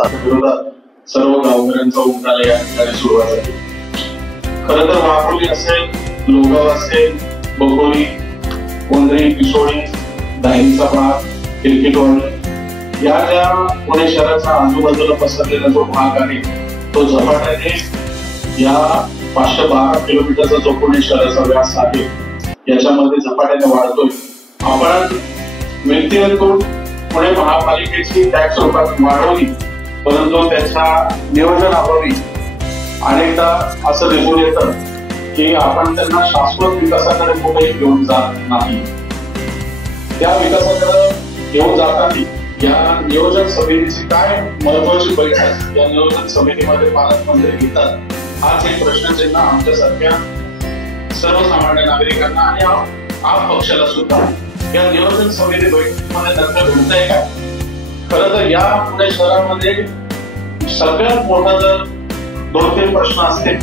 विरोधात सर्व गावकऱ्यांचा उठाला या ठिकाणी सुरुवात झाली। खरं तर वाघोली असेल, लोगाव असेल, बकोली, कोंढरी, पिसोळी, दाहिनीचा भाग, किरकिटवाडी या ज्या पुणे शहराचा आजूबाजूला पसरलेला जो भाग आहे तो झपाट्याने या 512 किलोमीटरचा जो पुणे शहराचा व्यास आहे याच्यामध्ये झपाट्याने वाढतोय। आपण व्यक्तिगत पुणे महापालिकेची टॅक्स रूपात वाढवली, परंतु त्याच्या नियोजनाअभावी अनेकदा असं दिसून येतं की आपण त्यांना शाश्वत विकासाकडे कुठेही घेऊन जात नाही। त्या विकासाकडे घेऊन जाताना या नियोजन समितीची काय महत्वाची बैठक या नियोजन समितीमध्ये पालकमंत्री घेतात, हाच एक प्रश्नचिन्ह आमच्यासारख्या सर्वसामान्य नागरिकांना आणि आप पक्षाला सुद्धा या नियोजन समिती बैठकीमध्ये दखल घेताय का? खरं तर या पुणे शहरामध्ये सगळ्यात मोठा जर 2-3 प्रश्न असतील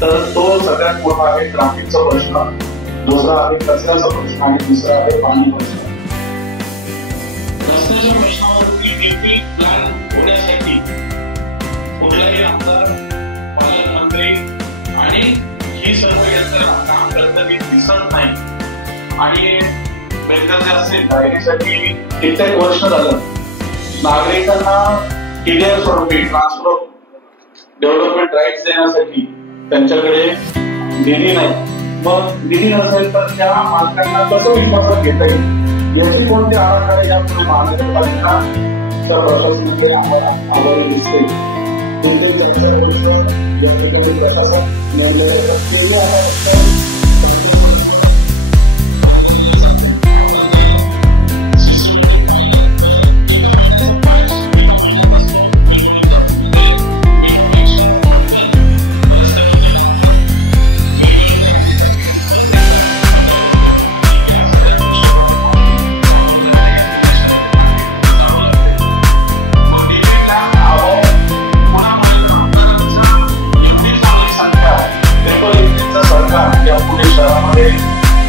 तर तो सगळ्यात मोठा आहे ट्रॅफिकचा प्रश्न, दुसरा आहे कचऱ्याचा प्रश्न आणि तिसरा आहे पाणी प्रश्न। रस्त्याच्या प्रश्नावरती निर्मित प्लॅन होण्यासाठी कुठलाही आमदार, पालकमंत्री आणि ही सर्व यंत्रणा काम करताना दिसत नाही। आणि बेलगाचे असेल डायरीसाठी कित्येक वर्ष झालं नागरिकांना टीडीआर स्वरूपी ट्रान्सफर डेव्हलपमेंट राईट देण्यासाठी त्यांच्याकडे निधी नाही। मग निधी नसेल तर त्या मालकांना कसं विश्वासात घेता येईल याची कोणते आराखडे या पुणे महानगरपालिका प्रशासनाकडे आम्हाला दिसते।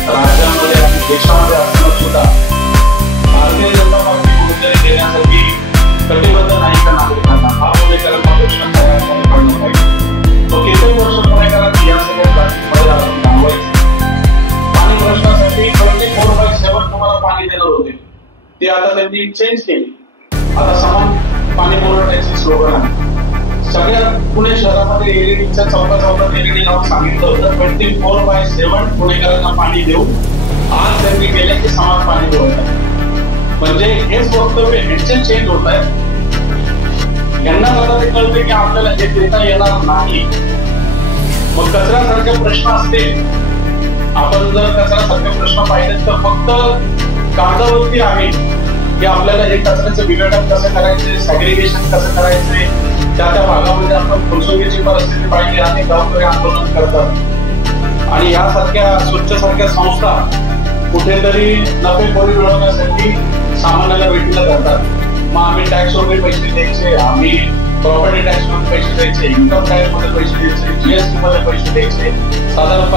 राज्यामध्ये आणि देशामध्ये असताना सुद्धा भारतीय जनता पार्टी कुठेतरी देण्यासाठी कटिबद्ध नाही का नागरिकांना, हा पुणेकरांचा प्रश्न पडला पाहिजे। तो कित्येक वर्ष पुणेकरांनी या सगळ्या प्लास्टिकमध्ये आपण थांबवायचं। पाणी प्रश्नासाठी 24/7 तुम्हाला पाणी देणार होते, ते आता त्यांनी चेंज केली। आता समान पाणी पुरवठ्याची स्लोगन आहे। सगळ्या पुणे शहरामध्ये एलईडीच्या चौकात एलईडी लावून सांगितलं होतं 24/7 पुणेकरांना पाणी देऊ। आज त्यांनी केले की समान पाणी पुरवठा, म्हणजे हेच वक्तव्य ह्यांचे चेंज होत आहे। यांना आता ते कळते की आपल्याला हे देता येणार नाही। मग कचऱ्यासारखे प्रश्न असतील, आपण जर कचऱ्यासारखे प्रश्न पाहिले तर फक्त कागदावरती आहे की आपल्याला हे कचऱ्याचं विघटन कसं करायचे, सॅग्रिगेशन कसं करायचे, त्या भागामध्ये आपण फुलसुगीची परिस्थिती पाहिली आणि गावकरी आंदोलन करतात आणि यासारख्या स्वच्छसारख्या संस्था कुठेतरी नफेखोरी मिळवण्यासाठी सामान्याला भेटीला करतात। मग आम्ही टॅक्स वरती पैसे द्यायचे, आम्ही प्रॉपर्टी टॅक्स मध्ये पैसे द्यायचे, इन्कम टॅक्स मध्ये पैसे द्यायचे, जीएसटी मध्ये पैसे द्यायचे, साधारण